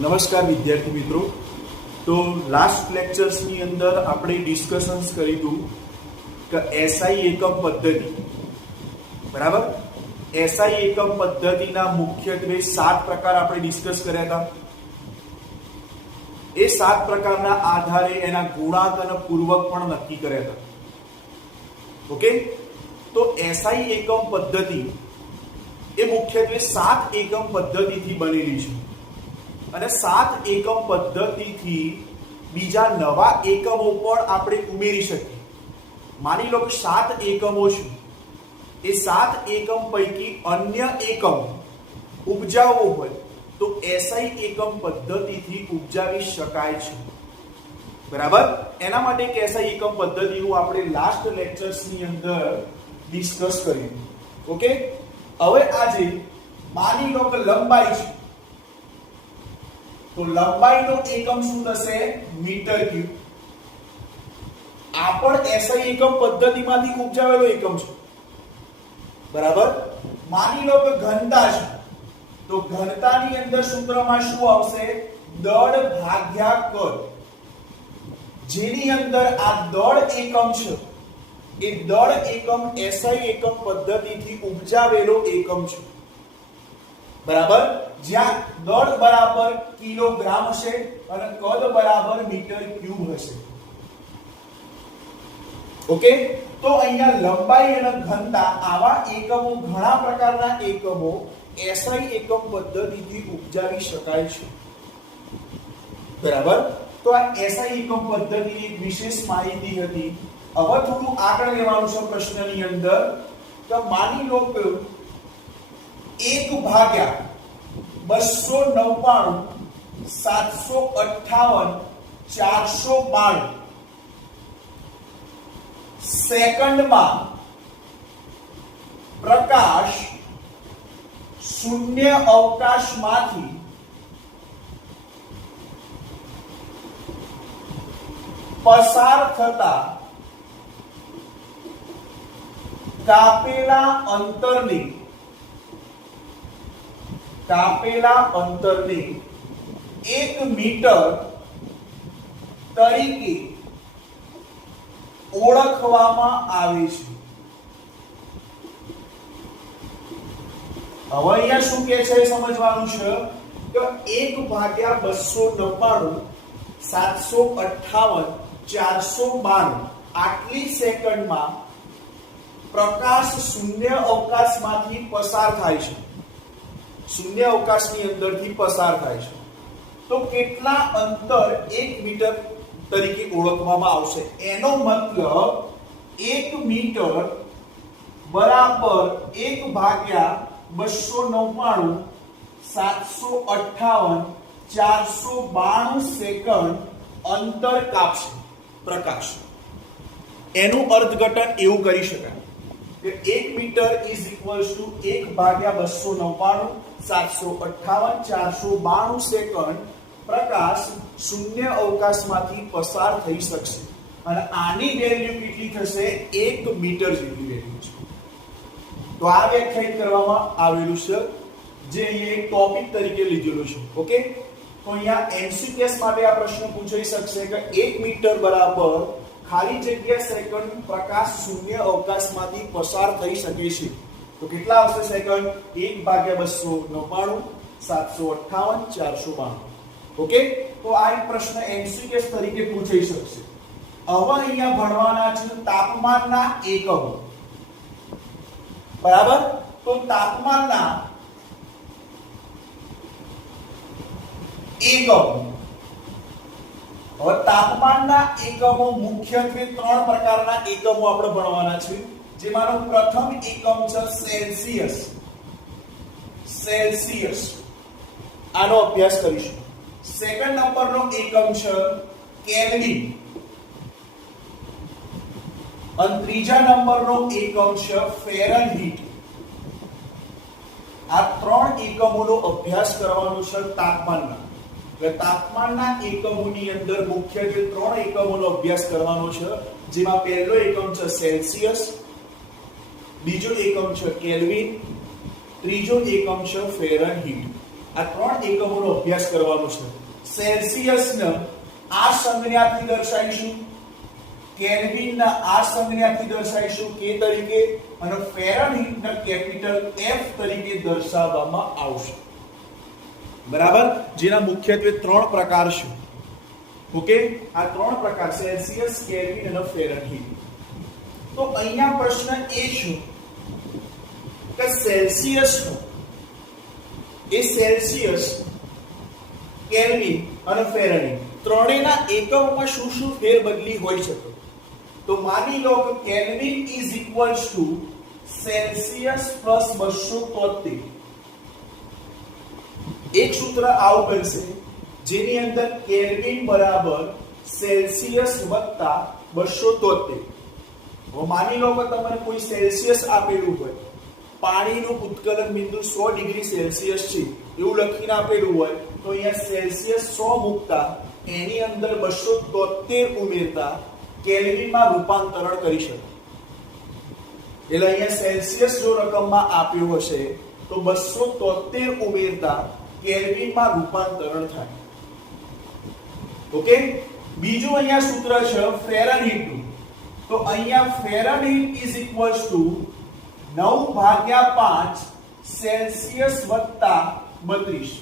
નમસ્કાર વિદ્યાર્થી મિત્રો. તો લાસ્ટ લેક્ચર્સની અંદર આપણે ડિસ્કશન્સ કર્યું કે એસઆઈ એકમ પદ્ધતિ. બરાબર? એસઆઈ એકમ પદ્ધતિના મુખ્યત્વે સાત પ્રકાર આપણે ડિસ્કસ કર્યા હતા. એ સાત પ્રકારના આધારે એના ગુણાંક અને પૂર્વક પણ નક્કી કર્યા હતા. ઓકે? તો એસઆઈ એકમ પદ્ધતિ એ મુખ્યત્વે સાત એકમ પદ્ધતિથી બનેલી છે. અને સાત એકમ પદ્ધતિથી બીજા નવા એકમો પણ આપણે ઉમેરી શકીએ. માની લો કે સાત એકમો છે. એ સાત એકમ પૈકી અન્ય એકમ ઉપજાવવો હોય તો એસઆઈ એકમ પદ્ધતિથી ઉપજાવી શકાય છે. બરાબર? એના માટે એક એસઆઈ એકમ પદ્ધતિનું આપણે લાસ્ટ લેક્ચર્સની અંદર ડિસ્કસ કર્યું. ઓકે હવે આજે માની લો કે લંબાઈ છે. તો લંબાઈનો એકમ શું થશે? Metre cube. આ પણ એસઆઈ એકમ પદ્ધતિમાંથી ઉપજાવેલો એકમ છે. બરાબર? માની લો કે ઘનતા છે. તો ઘનતાની અંદર સૂત્રમાં શું આવશે? દળ ભાગ્યા કદ. જેની અંદર આ દળ એકમ છે, એ દળ એકમ એસઆઈ એકમ પદ્ધતિથી ઉપજાવેલો એકમ છે. બરાબર? જ્યાં દળ બરાબર કિલોગ્રામ હશે અને કદ બરાબર મીટર ક્યુબ હશે. ઓકે? તો અહીંયા લંબાઈ અને ઘનતા આવા એકમો, ઘણા પ્રકારના એકમો એસઆઈ એકમ પદ્ધતિથી ઉપજાવી શકાય છે. બરાબર? તો આ એસઆઈ એકમ પદ્ધતિની વિશેષ માહિતી હતી. હવે થોડું આગળ લેવાનું છે પ્રશ્નની અંદર. તો માની લો એક ભાગ્યા બસો નવ્વાણું સાતસો અઠાવન ચારસો બાણું સેકન્ડમાં પ્રકાશ શૂન્ય અવકાશમાંથી પસાર થતા કાપેલા અંતરની કાપેલા અંતરને એક મીટર તરીકે ઓળખવામાં આવે છે. હવે અહીંયા શું કે છે સમજવાનું છે કે એક ભાગ્યા બસો નવ્વાણું સાતસો અઠાવન ચારસો બાણું આટલી સેકન્ડમાં પ્રકાશ શૂન્ય અવકાશમાંથી પસાર થાય છે. શૂન્ય અવકાશની અંદરથી પસાર થાય છે. તો કેટલા અંતર એક મીટર તરીકે ઓળખવામાં આવશે? એનો મતલબ એક મીટર બરાબર એક ભાગ્યા બસો નવ્વાણું સાતસો અઠાવન ચારસો બાણું સેકન્ડ અંતર કાપશે, પ્રકાશ. એનું અર્થઘટન એવું કરી શકાય કે એક મીટર ઇઝ ઇક્વલ્સ ટુ એક ભાગ્યા બસો નવ્વાણું સાતસો અઠાવન ચારસો બાણું સેકન્ડ પ્રકાશ શૂન્ય અવકાશમાંથી પસાર થઈ શકશે. અને આની વેલ્યુ કેટલી થશે? એક મીટર છે. તો આ કરવામાં આવેલું છે, જે ટોપિક તરીકે લીધેલું છે. ઓકે તો અહીંયા એમસીક્યુએસ માટે આ પ્રશ્ન પૂછાઈ શકશે કે એક મીટર બરાબર ખાલી જગ્યા સેકન્ડ પ્રકાશ શૂન્ય અવકાશમાંથી પસાર થઈ શકે છે. તો કેટલા આવશે સેકન્ડ એક ભાગ્યા બસો નવ્વાણું, સાતસો અઠાવન ચારસો બાણું. ઓકે તો આ એક પ્રશ્ન એમસીક્યુએસ તરીકે પૂછાઈ શકશે. હવે અહીંયા ભણવાના છે તાપમાનના એકમો. બરાબર? તો તાપમાનના એકમ. હવે તાપમાનના એકમો મુખ્યત્વે ત્રણ પ્રકારના એકમો આપણે ભણવાના છે જેમાંનો પ્રથમ એકમ છે સેલ્સિયસ. સેલ્સિયસ. આનો અભ્યાસ કરીશું. સેકન્ડ નંબરનો એકમ છે કેલ્વિન. અને ત્રીજા નંબરનો એકમ છે ફેરનહીટ. આ ત્રણ એકમોનો અભ્યાસ કરવાનો છે તાપમાનના. એટલે તાપમાનના એકમોની અંદર મુખ્યત્વે ત્રણ એકમોનો અભ્યાસ કરવાનો છે, જેમાં પહેલો એકમ છે સેલ્સિયસ બીજો એકમ છે કેલ્વિન, ત્રીજો એકમ છે ફેરનહીટ. આ ત્રણ એકમોનો અભ્યાસ કરવાનો છે. સેલ્સિયસને આ સંજ્ઞાથી દર્શાવીશું, કેલ્વિનના આ સંજ્ઞાથી દર્શાવીશું કે તરીકે, અને ફેરનહીટના કેપિટલ એફ તરીકે દર્શાવવામાં આવશે. બરાબર? જેના મુખ્યત્વે ત્રણ પ્રકાર છે. ઓકે? આ ત્રણ પ્રકાર, સેલ્સિયસ, કેલ્વિન અને ફેરનહીટ. તો અહીંયા પ્રશ્ન એ છે કે સેલ્સિયસ એ સેલ્સિયસ, કેલ્વિન અને ફેરનહીટ ત્રણેયના એકમમાં શું શું ફેરબદલી હોઈ શકે તો માની લો કે kelvin is equals to Celsius plus બસો તોતેર. એક સૂત્ર આવું બનશે, જેની અંદર કેલ્વિન બરાબર સેલ્સિયસ વત્તા બસો તોતેર. માની લો કે તમને કોઈ સેલ્સિયસ આપેલું હોય, પાણીનું ઉત્કલન બિંદુ સો ડિગ્રી સેલ્સિયસ છે, એવું લખીને આપેલું હોય, તો અહીંયા સેલ્સિયસ સો મૂકતા, એની અંદર બસો તોતેર ઉમેરતા કેલ્વિનમાં રૂપાંતરણ કરી શકે. એટલે અહીંયા સેલ્સિયસ જો રકમમાં આપ્યું હશે, તો બસો તોતેર ઉમેરતા કેલ્વિનમાં રૂપાંતરણ થાય. ઓકે? બીજું અહીંયા સૂત્ર છે ફેરનહીટનું તો અહીંયા ફેરનહીટ ઇઝ ઇક્વલ્સ ટુ નવ ભાગ્યા પાંચ સેલ્સિયસ વત્તા બત્રીસ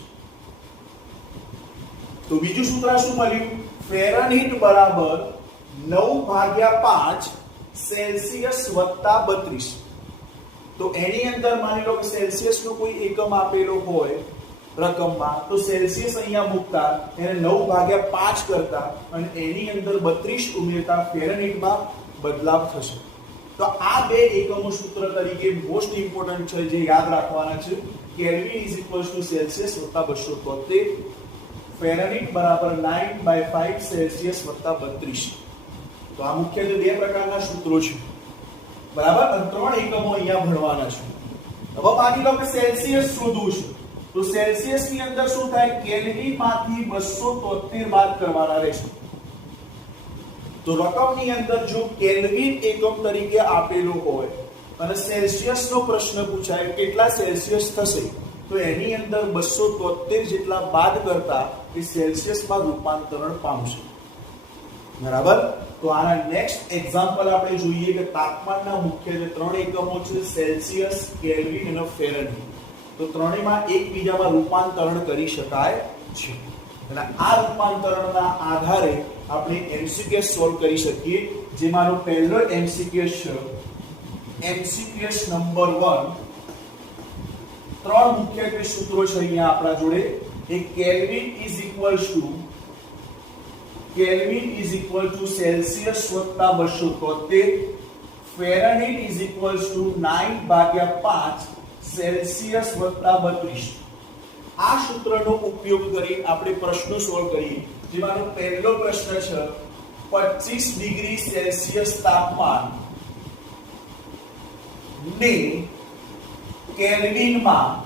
તો બીજું સૂત્ર શું મળ્યું ફેરનહીટ બરાબર નવ ભાગ્યા પાંચ સેલ્સિયસ વત્તા બત્રીસ તો એની અંદર માની લો કે સેલ્સિયસ નો કોઈ એકમ આપેલો હોય રકમમાં તો સેલ્સિયસ અહીંયા મૂકતા એને નવ ભાગ્યા પાંચ કરતા અને એની અંદર બત્રીસ ઉમેરતા ફેરનહીટમાં બદલાવ થશે. તો આ બે એકમો સૂત્ર તરીકે મોસ્ટ ઇમ્પોર્ટન્ટ છે જે યાદ રાખવાના છે kelvin is equals to Celsius વત્તા બસો તોતેર ફેરનિક બરાબર નાઇન બાય ફાઇવ સેલ્સિયસ વત્તા 32 તો આ મુખ્યત્વે બે પ્રકારના સૂત્રો છે. બરાબર? અને ત્રણ એકમો અહીંયા ભણવાના છે. હવે માની લો કે સેલ્સિયસ શોધવું છે. તો સેલ્સિયસની અંદર શું થાય? કેલ્વિનમાંથી 273 બાદ કરવાના રહેશે. તો રકમની અંદર જો કેલ્વિન એકમ તરીકે આપેલું હોય અને સેલ્સિયસનો પ્રશ્ન પૂછાય કેટલા સેલ્સિયસ થશે, તો એની અંદર 273 જેટલા બાદ કરતા એ સેલ્સિયસમાં રૂપાંતરણ પામશે. બરાબર? તો આના નેક્સ્ટ એક્ઝામ્પલ આપણે જોઈએ કે તાપમાનના મુખ્ય ત્રણ એકમો છે, સેલ્સિયસ, કેલ્વિન અને ફેરનહીટ તો ત્રણેયમાં એકબીજામાં રૂપાંતરણ કરી શકાય છે. અને આ રૂપાંતરણના આધારે આપણે એમસીક્યુ સોલ્વ કરી શકીએ જેમાંનો પહેલો એમસીક્યુ છે. એમસીક્યુ નંબર 1 ત્રણ મુખ્યત્વે સૂત્રો છે અહીંયા આપણા જોડે. એક kelvin is equal to kelvin is equal to Celsius વત્તા 273 ફેરનહીટ ઇઝ ઇક્વલ ટુ 9 ભાગ્યા 5 સેલ્સિયસ વત્તા 32 આ સૂત્રનો ઉપયોગ કરી આપણે પ્રશ્નો સોલ્વ કરીએ. જેમાંનો પહેલો પ્રશ્ન છે 25 ડિગ્રી સેલ્સિયસ તાપમાન ને કેલ્વિનમાં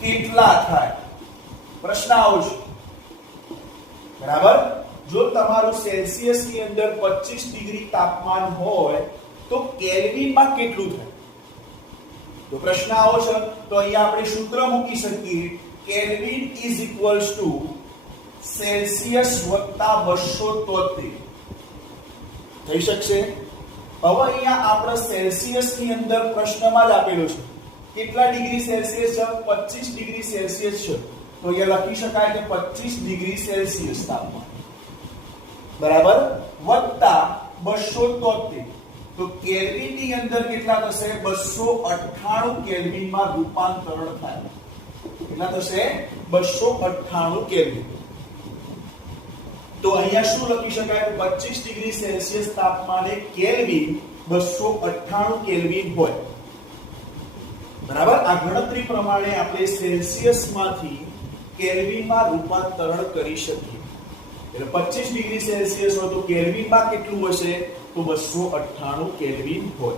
કેટલા થાય? પ્રશ્ન આવો છે. બરાબર? જો તમારું સેલ્સિયસની અંદર 25 ડિગ્રી તાપમાન હોય, તો કેલ્વિનમાં કેટલું થાય? તો પ્રશ્ન આવો છે તો અહીંયા આપણે સૂત્ર મૂકી શકીએ. Kelvin is equals to Celsius વત્તા 273 થઈ શકશે? હવે અહીંયા આપણે સેલ્સિયસની અંદર પ્રશ્નમાં જ આપેલો છે. કેટલા ડિગ્રી સેલ્સિયસ છે? 25 ડિગ્રી સેલ્સિયસ છે. તો અહીંયા લખી શકાય કે 25 ડિગ્રી સેલ્સિયસ તાપમાન. બરાબર? વત્તા 273 તો કેલ્વિનની અંદર કેટલા થશે? 298 કેલ્વિનમાં રૂપાંતરણ થાય. કેટલા થશે? 298 કેલ્વિન. તો અહીંયા શું લખી શકાય? પચીસ 25 ડિગ્રી સેલ્સિયસ તાપમાને કેલ્વિન 298 કેલ્વિન હોય. બરાબર? આ ગણતરી પ્રમાણે આપણે સેલ્સિયસમાંથી કેલ્વિનમાં રૂપાંતરણ કરી શકીએ. એટલે 25 ડિગ્રી સેલ્સિયસ હોય તો કેલ્વિનમાં કેટલું હશે? તો 298 કેલ્વિન હોય.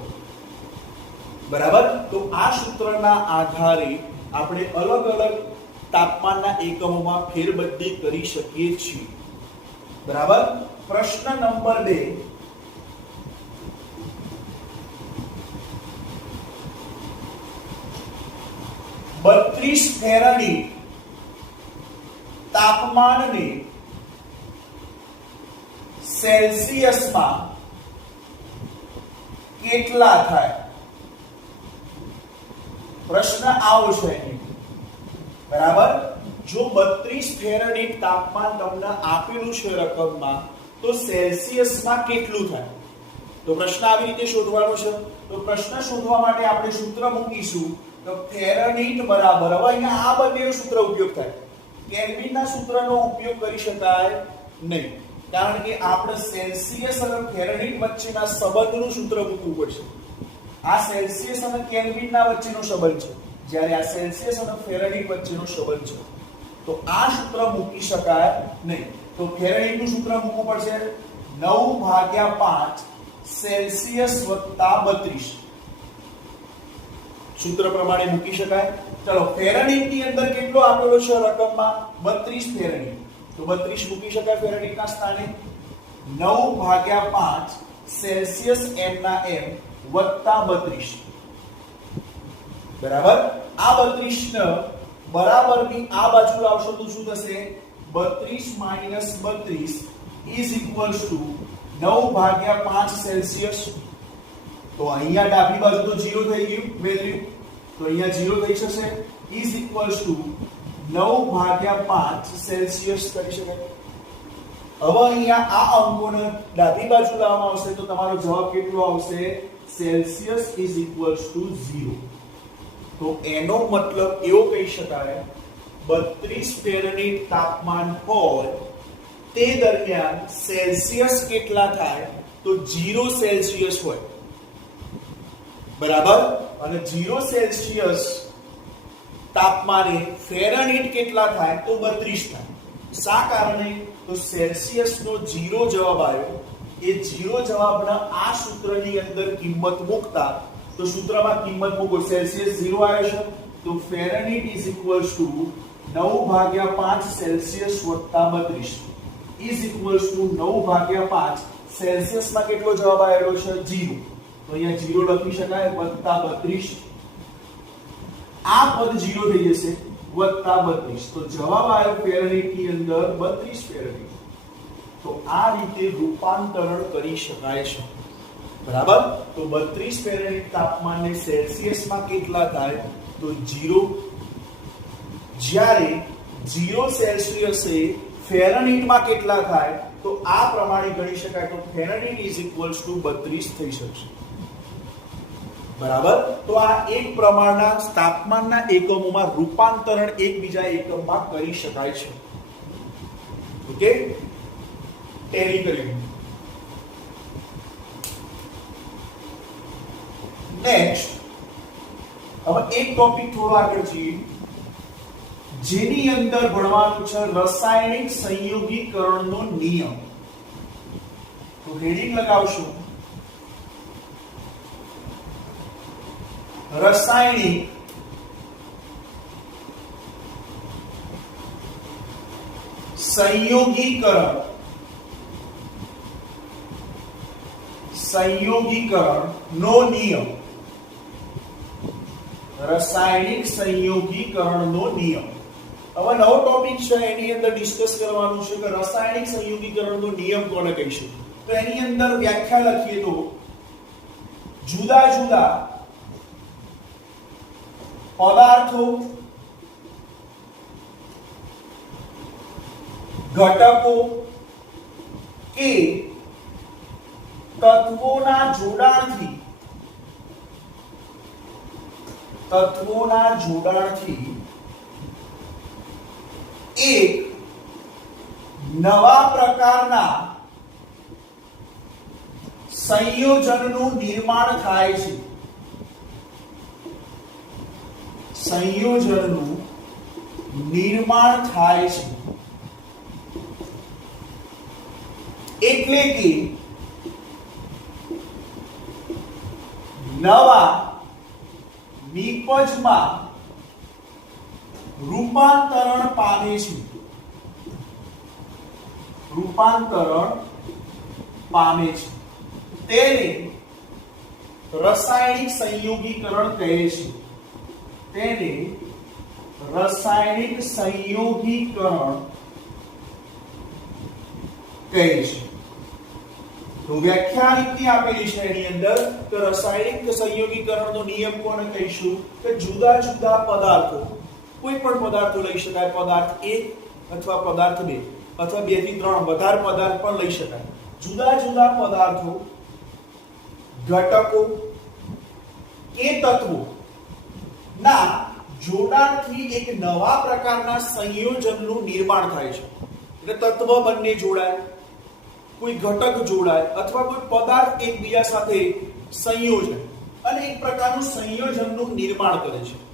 બરાબર? તો આ સૂત્રના આધારે આપણે અલગ અલગ તાપમાનના એકમોમાં ફેરબદલી કરી શકીએ છીએ. બરાબર? પ્રશ્ન નંબર બે. બત્રીસ ફેરનહીટ તાપમાનને સેલ્સિયસમાં કેટલા થાય? પ્રશ્ન આવો છે બરાબર? જો 32 ફેરનહીટ તાપમાન તમને આપેલું છે રકમમાં, તો સેલ્સિયસમાં કેટલું થાય? તો પ્રશ્ન આવી રીતે શોધવાનો છે. તો પ્રશ્ન શોધવા માટે આપણે સૂત્ર મૂકીશું. તો ફેરનહીટ બરાબર, હવે અહીંયા આ બંનેનો સૂત્ર ઉપયોગ થાય. કેલ્વિનના સૂત્રનો ઉપયોગ કરી શકાય નહીં. કારણ કે આપણે સેલ્સિયસ અને ફેરનહીટ વચ્ચેના સંબંધનું સૂત્ર મૂકવું પડશે. આ સેલ્સિયસ અને કેલ્વિનના વચ્ચેનો સંબંધ છે. જ્યારે આ સેલ્સિયસ અને ફેરનહીટ વચ્ચેનો સંબંધ છે. તો આ સૂત્ર મૂકી શકાય નહીં. તો ફેરનહીટનું સૂત્ર મૂકવું પડશે. 9 ભાગ્યા 5 સેલ્સિયસ વત્તા 32 સૂત્ર પ્રમાણે મૂકી શકાય. ચલો ફેરનહીટની અંદર કેટલો આપેલો છે રકમમાં? 32 ફેરનહીટ તો 32 મૂકી શકાય ફેરનહીટ ના સ્થાને. 9 ભાગ્યા 5 સેલ્સિયસ m ના m વત્તા 32 બરાબર? આ 32 ને બરાબરની આ બાજુ લાવશો તો શું થશે? 32 માઇનસ 32 ઇઝ ઇક્વલ્સ ટુ 9 ભાગ્યા 5 સેલ્સિયસ. તો અહીંયા ડાબી બાજુ તો 0 થઈ ગયું, વેલ્યુ. તો અહીંયા 0 થઈ જશે. ઇઝ ઇક્વલ્સ ટુ 9 ભાગ્યા પાંચ સેલ્સિયસ કરી શકાય હવે અહીંયા આ અંકોને ડાબી બાજુ લાવવામાં આવશે તો તમારો જવાબ કેટલો આવશે? Celsius is equals to zero. તો એનો મતલબ એવો કહી શકાય 32 ફેરનહીટ તાપમાન હોય તે દરમિયાન સેલ્સિયસ કેટલા થાય તો ઝીરો સેલ્સિયસ હોય. બરાબર? અને ઝીરો સેલ્સિયસ તાપમાને ફેરનહીટ કેટલા થાય તો 32 થાય. શા કારણે? તો સેલ્સિયસ નો 0 જવાબ આવ્યો. એ 0 જવાબના આ સૂત્રની અંદર કિંમત મૂકતા તો સૂત્રમાં કિંમત મૂકો. સેલ્સિયસ 0 આવ્યો છે. તો ફેરનહીટ ઇઝ ઇક્વલ્સ ટુ 9 ભાગ્યા 5 સેલ્સિયસ વત્તા 32 ઇઝ ઇક્વલ્સ ટુ 9 ભાગ્યા 5 સેલ્સિયસમાં કેટલો જવાબ આવેલો છે? 0 તો અહીંયા 0 લખી શકાય. વત્તા 32 આ પદ 0 થઈ જશે, વત્તા 32 તો જવાબ આવ્યો ફેરનેટની અંદર 32 ફેરનેટ તો આ રીતે રૂપાંતરણ કરી શકાય છે. બરાબર? તો 32 ફેરનેટ તાપમાનને સેલ્સિયસમાં કેટલા થાય? તો 0 જ્યારે 0 સેલ્સિયસે ફેરનહીટમાં કેટલા થાય? તો આ પ્રમાણે ગણી શકાય. તો ફેરનહીટ ઇઝ ઇક્વલ્સ ટુ 32 થઈ શકશે. બરાબર? તો આ એક પ્રમાણના તાપમાનના એકમોમાં રૂપાંતરણ એકબીજા એકમમાં કરી શકાય છે. ઓકે? ટેલી કરી. નેક્સ્ટ હવે એક ટોપિક થોડો આગળ જઈએ. જેની અંદર ભણવાનું છે રાસાયણિક સંયોગીકરણનો નિયમ. તો હેડિંગ લગાવશું. રાસાયણિક સંયોગીકરણ. સંયોગીકરણ નો નિયમ. રાસાયણિક સંયોગીકરણ નો નિયમ. હવે નવો ટોપિક છે, એની અંદર ડિસ્કસ કરવાનું છે કે રાસાયણિક સંયોગીકરણ નો નિયમ કોને કહીશું? તો એની અંદર વ્યાખ્યા લખીએ તો જુદા જુદા પદાર્થો ઘટકો કે તત્વોના જોડાણથી તત્વોના જોડાણથી એક નવા પ્રકારના સંયોજનનું નિર્માણ થાય છે. સંયોજનનું નિર્માણ થાય છે. એટલે કે નવા નીપજમાં રૂપાંતરણ પામે છે. રૂપાંતરણ પામે છે. તેને રાસાયણિક સંયોગીકરણ કહે છે. તેને રાસાયણિક સંયોગીકરણ કહે છે. તો વ્યાખ્યા રીતની આપેલી છે એની અંદર તો રાસાયણિક સંયોગીકરણનો નિયમ કોને કહીશું? કે જુદા જુદા પદાર્થો, કોઈ પણ પદાર્થો લઈ શકાય, પદાર્થ એક અથવા પદાર્થ બે અથવા બેથી ત્રણ, વધારે પદાર્થ પણ લઈ શકાય. જુદા જુદા પદાર્થો, ઘટકો કે તત્વો ના, જોડાણથી એક નવા પ્રકારના સંયોજનનું નિર્માણ થાય છે. એટલે તત્વ બંને જોડાય, કોઈ ઘટક જોડાય, અથવા કોઈ પદાર્થ એકબીજા સાથે સંયોજન. અને એક પ્રકારનું સંયોજનનું નિર્માણ કરે છે.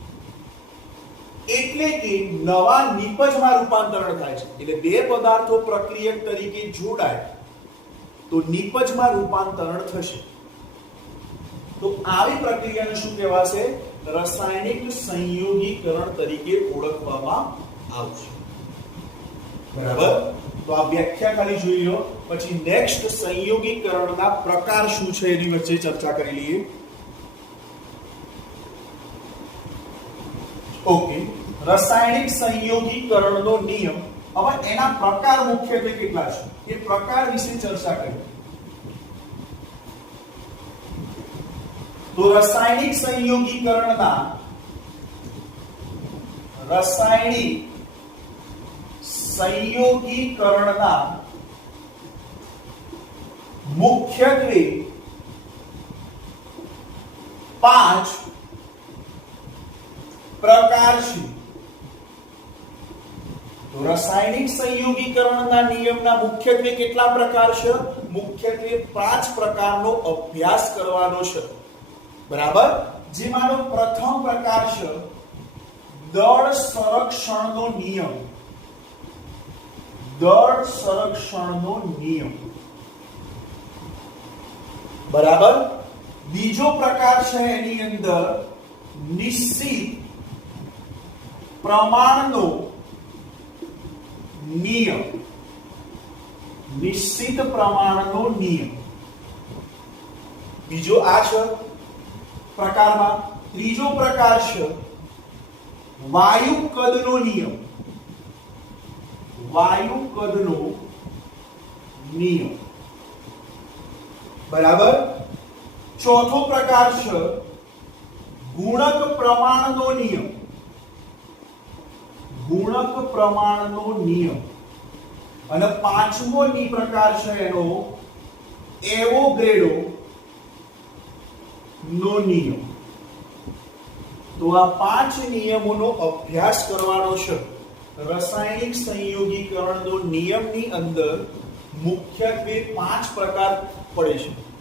એટલે કે નવા નિપજમાં રૂપાંતરણ થાય છે. એટલે બે પદાર્થો પ્રક્રિયક તરીકે જોડાય, તો નિપજમાં રૂપાંતરણ થશે. તો આવી પ્રક્રિયાને શું કહેવાશે? રાસાયણિક સંયોગીકરણ તરીકે ઓળખવામાં આવશે. બરાબર? તો આ વ્યાખ્યા ખાલી જોઈ લો. પછી નેક્સ્ટ સંયોગીકરણના પ્રકાર શું છે એની વચ્ચે ચર્ચા કરી લઈએ. ઓકે રાસાયણિક સંયોગીકરણનો નિયમ. હવે એના પ્રકાર મુખ્યત્વે કેટલા છે? એ પ્રકાર વિશે ચર્ચા કરી. તો રાસાયણિક સંયોગીકરણના રાસાયણિક સંયોગીકરણના મુખ્યત્વે પાંચ પ્રકાર છે. તો રાસાયણિક સંયોગીકરણના નિયમના મુખ્યત્વે કેટલા પ્રકાર છે? મુખ્યત્વે પાંચ પ્રકારનો અભ્યાસ કરવાનો છે. બરાબર જેમાંનો પ્રથમ પ્રકાર છે દળ સંરક્ષણનો નિયમ દળ સંરક્ષણનો નિયમ બરાબર બીજો પ્રકાર છે એની અંદર નિશ્ચિત પ્રમાણનો નિયમ નિશ્ચિત પ્રમાણનો નિયમ બીજો આ છે પ્રકારમાં ત્રીજો પ્રકાર છે વાયુ કદનો નિયમ. વાયુ કદનો નિયમ. બરાબર? ચોથો પ્રકાર છે ગુણક પ્રમાણનો નિયમ. ગુણક પ્રમાણનો નિયમ. અને પાંચમો ની પ્રકાર છે એનો એવોગ્રેડો નો નિયમ. તો આ પાંચ નિયમોનો અભ્યાસ કરવાનો છે. રાસાયણિક સંયોગીકરણનો નિયમની અંદર મુખ્યત્વે પાંચ પ્રકાર પડે છે.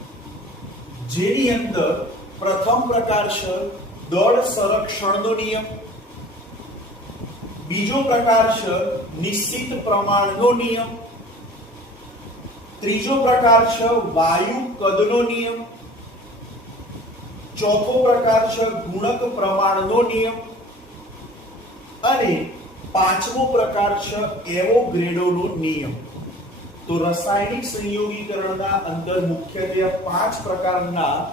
જેની અંદર પ્રથમ પ્રકાર છે દળ સંરક્ષણનો નિયમ. બીજો પ્રકાર છે નિશ્ચિત પ્રમાણનો નિયમ. ત્રીજો પ્રકાર છે વાયુ કદનો નિયમ. ચોથો પ્રકાર છે ગુણક પ્રમાણનો નિયમ. અને પાંચમો પ્રકાર છે એવોગ્રેડોનો નિયમ. તો રાસાયણિક સંયોગીકરણના અંદર મુખ્યત્વે પાંચ પ્રકારના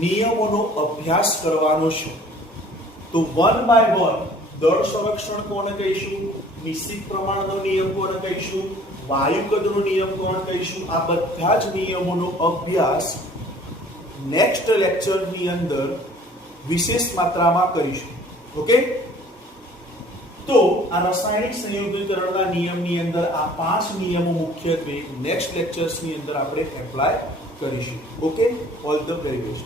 નિયમોનો અભ્યાસ કરવાનો છે. તો વન બાય વન દળ સંરક્ષણ કોને કહીશું? નિશ્ચિત પ્રમાણનો નિયમ કોને કહીશું? વાયુ કદનો નિયમ કોણ કહીશું? આ બધા જ નિયમોનો અભ્યાસ નેક્સ્ટ લેક્ચરની અંદર વિશેષ માત્રામાં કરીશું. ઓકે તો આ રાસાયણિક સંયોગીકરણના નિયમની અંદર આ પાંચ નિયમો મુખ્યત્વે નેક્સ્ટ લેક્ચર્સની અંદર આપણે એપ્લાય કરીશું. Okay all the very best